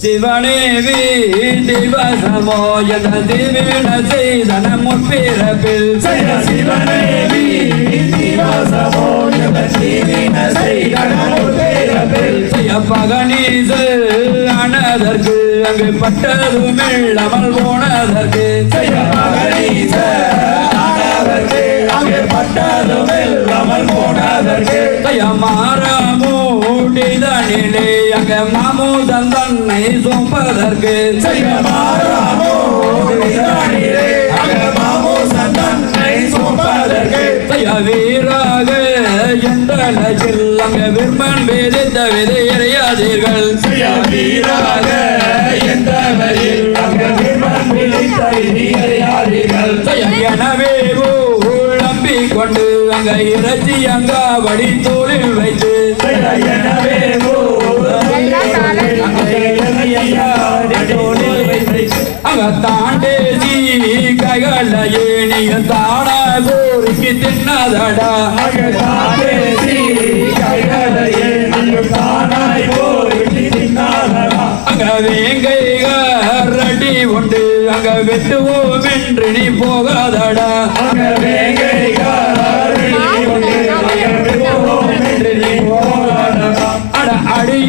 சிவனேவி திவசமோ என திவின செய்தன முற்பிறப்பில் சிவனேவி திவசமோ என திவின செய்தன முற்பிறப்பில் பகனீசு ஆனதற்கு அங்கு பட்டதும் இல்லாமல் போனதற்கு பகனீச ஆனதற்கு அங்கு பட்டதும் இல்லாமல் போனதற்கு மாறாமூடிதனிலே அங்க மாமுதன் தன்னை சோம்பதற்கு மாறாமூடிதனிலே அங்க மாமுதன் தன்னை சோம்பதற்கு வீராக எந்தளத்தில் அங்க விரும்பன் வேதித்த விதையறியாதீர்கள் வீராக எந்தளத்தில் அங்க விரும்பன் வேதித்த விதையறியாதீர்கள் எனவே நம்பிக் கொண்டு அங்க இறைச்சி அங்காவடி தோளில் வைத்து எனவே அங்க தாண்டேசி கைகளையே நீங்க தானா கோரிக்கு தின்னதடா அங்க வேங்கைக ரடி உண்டு அங்க வெட்டுவோம் என்று நீ போகாதடா